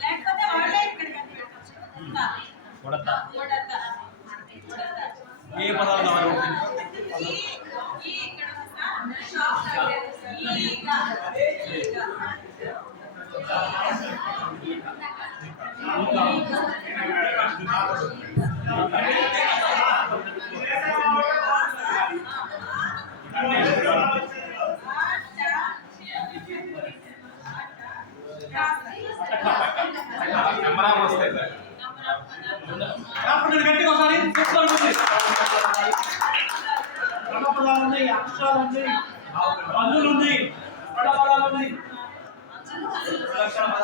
లేకపోతే వాళ్ళే ఇక్కడ కనిపెట్టచ్చు. ఏ పదాలు గట్టిగా ఒకసారి పదాలు ఉన్నాయి, అక్షరాలు ఉన్నాయి, పనులు ఉన్నాయి, పదాలు ఉన్నాయి. అక్షరాలు